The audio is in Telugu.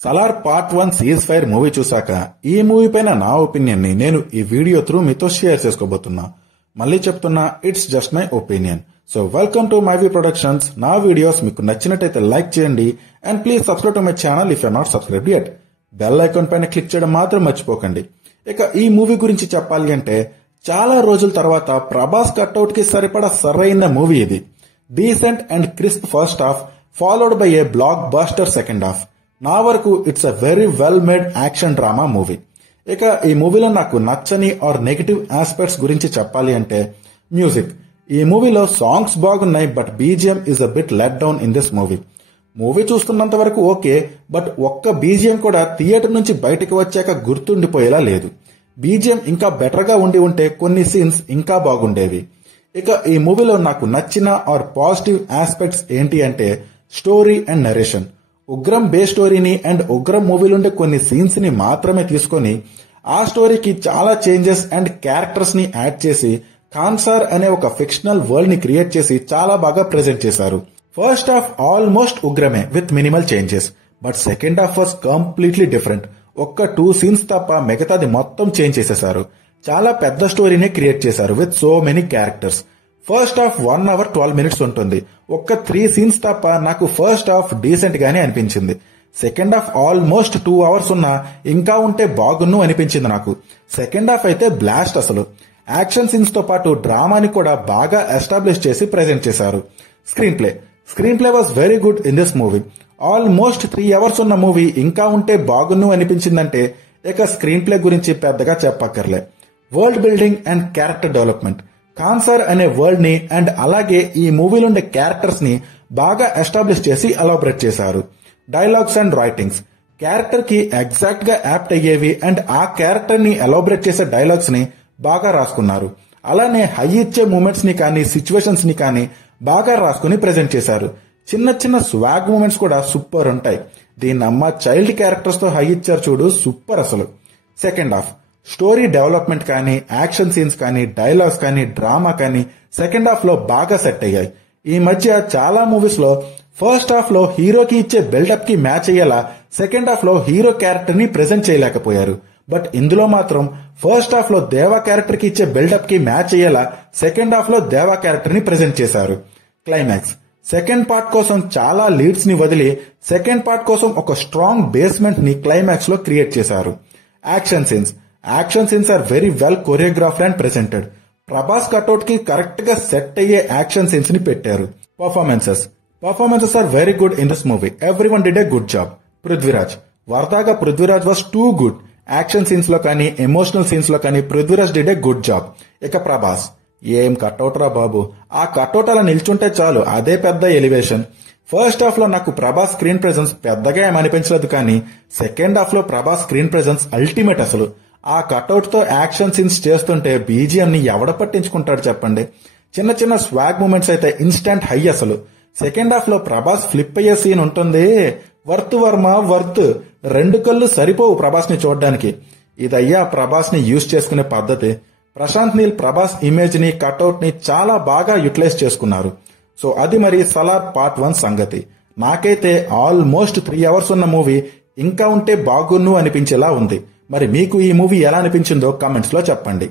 Salaar part 1 ceasefire movie చూశాక ఈ మూవీ పైన నా ఒపీనియన్ ని నేను ఈ వీడియో త్రూ మీతో షేర్ చేసుకోబోతున్నా. మళ్ళీ చెప్తున్నా, it's just my opinion. So welcome to MyV productions. నా వీడియోస్ మీకు నచ్చినట్టయితే లైక్ చేయండి and please subscribe to my channel if you're not subscribed yet. Bell icon పైన క్లిక్ చేయడం మాత్రం మర్చిపోకండి. ఇక ఈ మూవీ గురించి చెప్పాలి అంటే, చాలా రోజుల తర్వాత ప్రభాస్ కట్అవుట్ కి సరిపడా సరైన మూవీ ఇది. Decent and crisp first half followed by A block buster second half. నా వరకు it's a very well made action drama movie. ఇక ఈ మూవీలో నాకు నచ్చని ఆర్ నెగటివ్ ఆస్పెక్ట్స్ గురించి చెప్పాలి అంటే, మ్యూజిక్. ఈ మూవీలో సాంగ్స్ బాగున్నాయి, but BGM is a bit let down in this movie. Movie చూస్తున్నంత వరకు ఓకే, బట్ ఒక్క బీజిఎం కూడా థియేటర్ నుంచి బయటకు వచ్చాక గుర్తుండిపోయేలా లేదు. బీజిఎం ఇంకా బెటర్ గా ఉండి ఉంటే కొన్ని సీన్స్ ఇంకా బాగుండేవి. ఇక ఈ మూవీలో నాకు నచ్చిన ఆర్ పాజిటివ్ ఆస్పెక్ట్స్ ఏంటి అంటే, స్టోరీ అండ్ నరేషన్. ఉగ్రం బే స్టోరీని అండ్ ఉగ్రం మూవీలుండే కొన్ని సీన్స్ ని మాత్రమే తీసుకొని ఆ స్టోరీకి చాలా చేంజెస్ అండ్ క్యారెక్టర్స్ ని యాడ్ చేసి కాన్సార్ అనే ఒక ఫిక్షనల్ వరల్డ్ ని క్రియేట్ చేసి చాలా బాగా ప్రెజెంట్ చేశారు. ఫస్ట్ హాఫ్ ఆల్మోస్ట్ ఉగ్రమే with minimal changes, but second half was completely different. ఒక్క 2 సీన్స్ తప్ప మిగతాది మొత్తం చేంజ్ చేసేశారు. చాలా పెద్ద స్టోరీనే క్రియేట్ చేశారు with so many characters. First half 1 hour 12 minutes ఉంటుంది. ఒక్క 3 సీన్స్ తప్ప నాకు ఫస్ట్ హాఫ్ డీసెంట్ గానే అనిపించింది. సెకండ్ హాఫ్ ఆల్మోస్ట్ 2 hours ఉన్నా ఇంకా ఉంటే బాగున్ను అనిపించింది నాకు. సెకండ్ హాఫ్ అయితే బ్లాస్ట్ అసలు. యాక్షన్ సీన్స్ తో పాటు డ్రామాని కూడా బాగా ఎస్టాబ్లిష్ చేసి ప్రెజెంట్ చేశారు. Screenplay was very good in this movie. Almost 3 hours ఉన్న మూవీ ఇంకా ఉంటే బాగున్ను అనిపించిందంటే ఇక స్క్రీన్ ప్లే గురించి పెద్దగా చెప్పక్కర్లే. World building and character development. Khansaar అనే వరల్డ్ ని అండ్ అలాగే ఈ మూవీలో ఉండే క్యారెక్టర్స్ ని బాగా ఎస్టాబ్లిష్ చేసి ఎలాబరేట్ చేశారు. Dialogues and writings. క్యారెక్టర్ కి ఎగ్జాక్ట్ గా యాప్ట్ అయ్యేవి అండ్ ఆ క్యారెక్టర్ ని ఎలాబరేట్ చేసే డైలాగ్స్ ని బాగా రాసుకున్నారు. అలానే హై ఇచ్చే మూమెంట్స్ ని కానీ సిచ్యువేషన్స్ ని కానీ బాగా రాసుకుని ప్రెజెంట్ చేశారు. చిన్న చిన్న స్వాగ్ మూమెంట్స్ కూడా సూపర్ ఉంటాయి. దీన్నమ్మ చైల్డ్ క్యారెక్టర్స్ తో హై ఇచ్చారు చూడు, సూపర్ అసలు. సెకండ్ హాఫ్ స్టోరీ డెవలప్మెంట్ కానీ, యాక్షన్ సీన్స్ కానీ, డైలాగ్స్ కానీ, డ్రామా కానీ సెకండ్ హాఫ్ లో బాగా సెట్ అయ్యాయి. ఈ మధ్య చాలా మూవీస్ లో ఫస్ట్ హాఫ్ లో హీరోకి ఇచ్చే బిల్డప్ కి మ్యాచ్ అయ్యేలా సెకండ్ హాఫ్ లో హీరో క్యారెక్టర్ ని ప్రెజెంట్ చేయలేకపోయారు. బట్ ఇందులో మాత్రం ఫస్ట్ హాఫ్ లో దేవా క్యారెక్టర్ కి ఇచ్చే బిల్డప్ కి మ్యాచ్ అయ్యేలా సెకండ్ హాఫ్ లో దేవా క్యారెక్టర్ ని ప్రెజెంట్ చేశారు. క్లైమాక్స్. సెకండ్ పార్ట్ కోసం చాలా లీడ్స్ ని వదిలి సెకండ్ పార్ట్ కోసం ఒక స్ట్రాంగ్ బేస్మెంట్ ని క్లైమాక్స్ లో క్రియేట్ చేశారు. Action scenes are very well choreographed and presented. Prabhas cutout కి కరెక్ట్ గా సెట్ అయ్యే యాక్షన్ సీన్స్ ని పెట్టారు. Performances are very good in this movie. Everyone did a good job. వరదాగా Prithviraj was too good. Action scenes లో కానీ, ఎమోషనల్ సీన్స్ లో కానీ Prithviraj did a good job. ఇక ప్రభాస్ ఏం కట్అవుట్ రా బాబు. ఆ కట్అవుట్ అలా నిల్చుంటే చాలు, అదే పెద్ద ఎలివేషన్. ఫస్ట్ హాఫ్ లో నాకు ప్రభాస్ స్క్రీన్ ప్రెజెన్స్ పెద్దగా ఏమనిపించలేదు, కానీ సెకండ్ హాఫ్ లో ప్రభాస్ స్క్రీన్ ప్రెజెన్స్ అల్టిమేట్ అసలు. ఆ కట్అవుట్ తో యాక్షన్ సీన్స్ చేస్తుంటే బీజిఎం ని ఎవడ పట్టించుకుంటాడు చెప్పండి. చిన్న చిన్న స్వాగ్ మూమెంట్స్ అయితే ఇన్స్టాంట్ హై అసలు. సెకండ్ హాఫ్ లో ప్రభాస్ ఫ్లిప్ అయ్యే సీన్ ఉంటుంది. Worth Varma worth. 2 కళ్ళు సరిపోవు ప్రభాస్ ని చూడడానికి. ఇదయ్యా ప్రభాస్ ని యూజ్ చేసుకునే పద్ధతి. ప్రశాంత్ నీల్ ప్రభాస్ ఇమేజ్ ని, కట్అవుట్ ని చాలా బాగా యూటిలైజ్ చేసుకున్నారు. సో అది మరి సలార్ పార్ట్ 1 సంగతి. నాకైతే ఆల్మోస్ట్ 3 hours ఉన్న మూవీ ఇంకా ఉంటే బాగున్ను అనిపించేలా ఉంది. మరి మీకు ఈ మూవీ ఎలా అనిపించిందో కామెంట్స్ లో చెప్పండి.